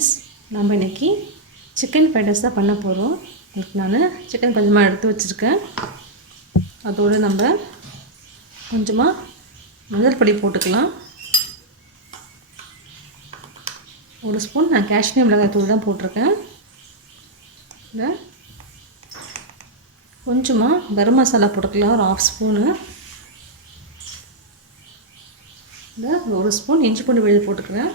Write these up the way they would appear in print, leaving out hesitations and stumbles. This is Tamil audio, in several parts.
ஃப்ரெண்ட்ஸ், நம்ம இன்றைக்கி சிக்கன் ஃப்ரைட் ரைஸ் தான் பண்ண போகிறோம். அதுக்கு நான் சிக்கன் கொஞ்சமாக எடுத்து வச்சுருக்கேன். அதோடு நம்ம கொஞ்சமாக மஞ்சள் பொடி போட்டுக்கலாம். 1 ஸ்பூன் நான் காஷ்மீர் மிளகாய் தூள் தான் போட்டிருக்கேன். கொஞ்சமாக கரம் மசாலா போட்டுக்கலாம், ஒரு 1/2 ஸ்பூனு. 1 ஸ்பூன் இஞ்சி பூண்டு விழுது போட்டுக்கிறேன்.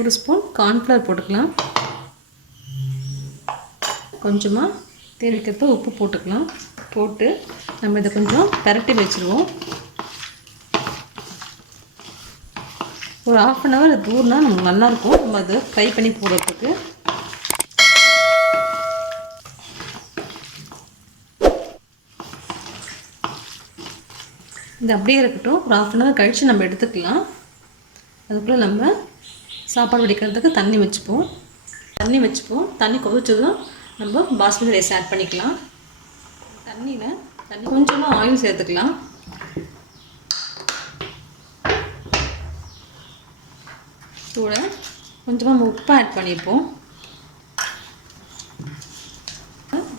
1 ஸ்பூன் கார்ன்ஃப்ளவர் போட்டுக்கலாம். கொஞ்சமாக தேவைக்கிறப்ப உப்பு போட்டுக்கலாம். போட்டு நம்ம இதை கொஞ்சம் பரட்டி வச்சுருவோம். ஒரு 1/2 hour தூர்னா நமக்கு நல்லாயிருக்கும், நம்ம அதை ஃப்ரை பண்ணி போடுறதுக்கு. இது அப்படியே இருக்கட்டும். ஒரு 1/2 hour கழித்து நம்ம எடுத்துக்கலாம். அதுக்குள்ளே நம்ம சாப்பாடு வடிக்கிறதுக்கு தண்ணி வச்சுப்போம். தண்ணி கொதிச்சதும் நம்ம பாஸ்மதி ரைஸ் ஆட் பண்ணிக்கலாம். தண்ணி கொஞ்சமாக ஆயில் சேர்த்துக்கலாம். கூட கொஞ்சமாக உப்பு ஆட் பண்ணிப்போம்.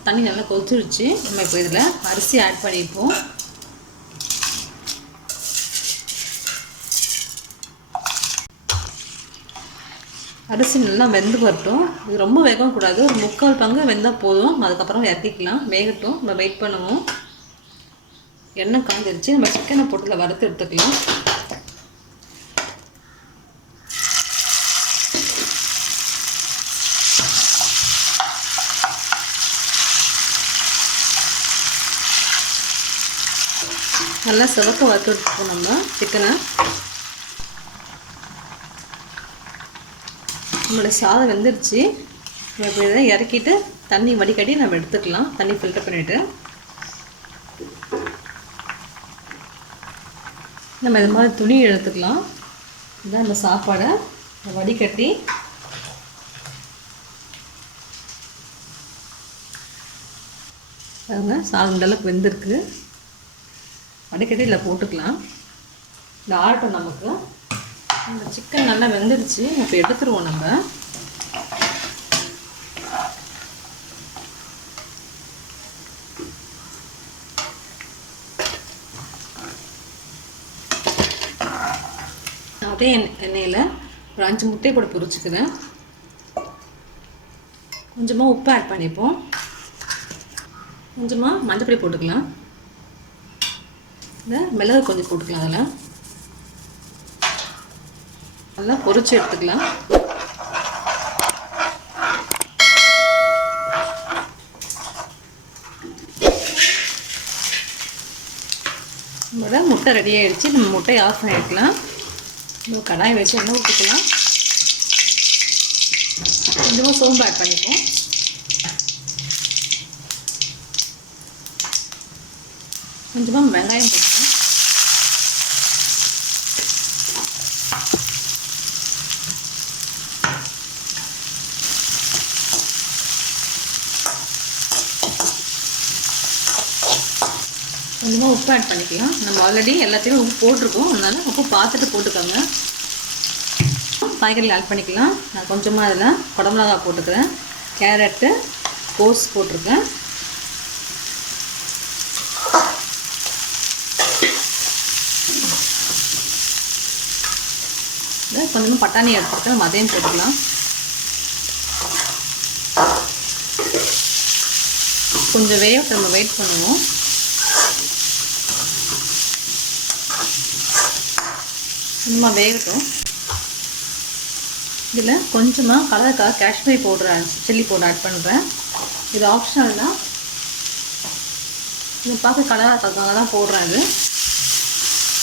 தண்ணி நல்லா கொதிச்சிருச்சு. நம்ம இப்போ இதில் அரிசி ஆட் பண்ணிப்போம். அரிசி நல்லா வெந்து வரட்டும். இது ரொம்ப வேகக்கூடாது, ஒரு 3/4 பங்கு வெந்தால் போதும். அதுக்கப்புறம் இறக்கிக்கலாம். வேகட்டும், நம்ம வெயிட் பண்ணுவோம். எண்ணெய் காஞ்சிருச்சு. நம்ம சிக்கனை போட்டு வறுத்து எடுத்துக்கலாம். நல்லா சிவக்க வறுத்து எடுத்துப்போம் நம்ம சிக்கனை. நம்மளோட சாதம் வெந்துருச்சு. இப்போ இதை இறக்கிட்டு தண்ணி வடிகட்டி நம்ம எடுத்துக்கலாம். தண்ணி ஃபில்டர் பண்ணிவிட்டு நம்ம இது மாதிரி துணி எடுத்துக்கலாம். இதுதான் இந்த சாப்பாடை வடிகட்டி பாருங்க, சாதம் இந்தளவுக்கு வெந்திருக்கு. வடிகட்டி இதில் போட்டுக்கலாம். இந்த ஆட்டம் நமக்கு இந்த சிக்கன் நல்லா வெந்துடுச்சு. இப்போ எடுத்துருவோம். நம்ம அதே எண்ணெயில் ஒரு 5 முட்டை போட்டு பொரிச்சுக்கிறேன். கொஞ்சமாக உப்பு ஆட் பண்ணிப்போம். கொஞ்சமாக மஞ்சள் பொடி போட்டுக்கலாம். இந்த மிளகு கொஞ்சம் போட்டுக்கலாம். அதில் நல்லா பொரிச்சு எடுத்துக்கலாம். நம்மளோட முட்டை ரெடி ஆகிடுச்சு. நம்ம முட்டையை ஆஃப் பண்ணிக்கலாம். நம்ம கடாயை வச்சு எண்ணெய் ஊற்றிக்கலாம். கொஞ்சமாக சோம்பு ஆட் பண்ணிப்போம். கொஞ்சமாக வெங்காயம் போட்டுக்கலாம். கொஞ்சமாக உப்பு ஆட் பண்ணிக்கலாம். நம்ம ஆல்ரெடி எல்லாத்தையும் உப்பு போட்டிருக்கோம், அதனால் உப்பு பார்த்துட்டு போட்டுக்கோங்க. காய்கறி ஆட் பண்ணிக்கலாம். நான் கொஞ்சமாக அதில் குடமிளகா போட்டுக்கிறேன். கேரட்டு, கோஸ் போட்டிருக்கேன். கொஞ்சமாக பட்டாணி எடுத்துருக்கேன், நம்ம அதையும் போட்டுக்கலாம். கொஞ்சம் நம்ம வெயிட் பண்ணுவோம். சும்மா வேகட்டும். இதில் கொஞ்சமாக கலருக்காக காஷ்மீரி சில்லி பவுடர் ஆட் பண்ணுறேன். இது ஆப்ஷனல் தான். இது பார்க்க கலராக இருக்கிறதுனால தான் போடுறேன். இது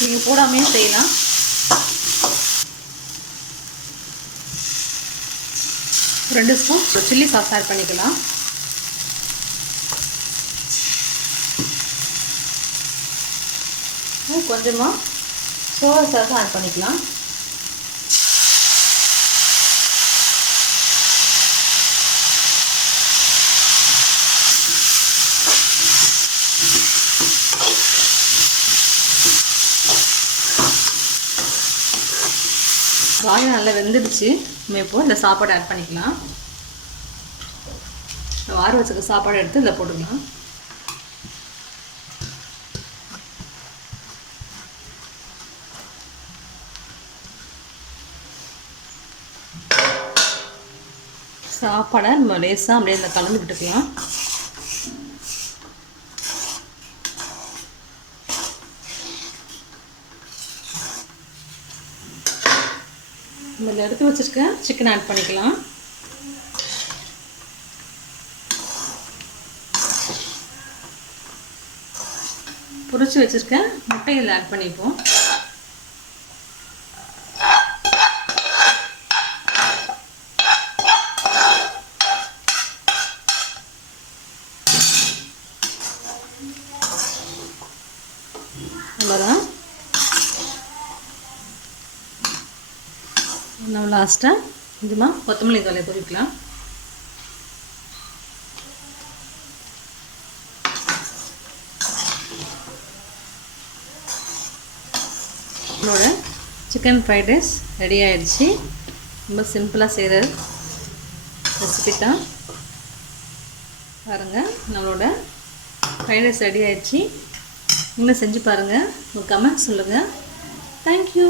நீங்கள் போடாமையே செய்யலாம். ஒரு 2 ஸ்பூன் சில்லி சாஸ் ஆட் பண்ணிக்கலாம். கொஞ்சமாக சோயா சாஸும் ஆட் பண்ணிக்கலாம். காய் நல்லா வெந்துடுச்சு. நம்ம இப்போ இந்த சாப்பாடு ஆட் பண்ணிக்கலாம். ஆற வச்சுக்க சாப்பாடு எடுத்து இதில் போட்டுக்கலாம். சாப்பாடை நம்ம லேசாக அப்படியே இந்த கலந்து விட்டுக்கலாம். நம்ம இதில் எடுத்து வச்சுருக்க சிக்கன் ஆட் பண்ணிக்கலாம். பொரிச்சு வச்சுருக்க முட்டை இதில் ஆட் பண்ணிப்போம். அவ்வளோதான். நம்ம லாஸ்ட்டாக கொஞ்சமாக கொத்தமல்லி தழை பொரிக்கலாம். நம்மளோட சிக்கன் ஃப்ரைட் ரைஸ் ரெடி ஆகிடுச்சு. ரொம்ப சிம்பிளாக செய்கிற ரெசிபி தான். பாருங்கள், நம்மளோட ஃப்ரைட் ரைஸ் ரெடி ஆகிடுச்சு. நீங்களும் செஞ்சு பாருங்கள். உங்கள் கமெண்ட் சொல்லுங்கள். தேங்க்யூ.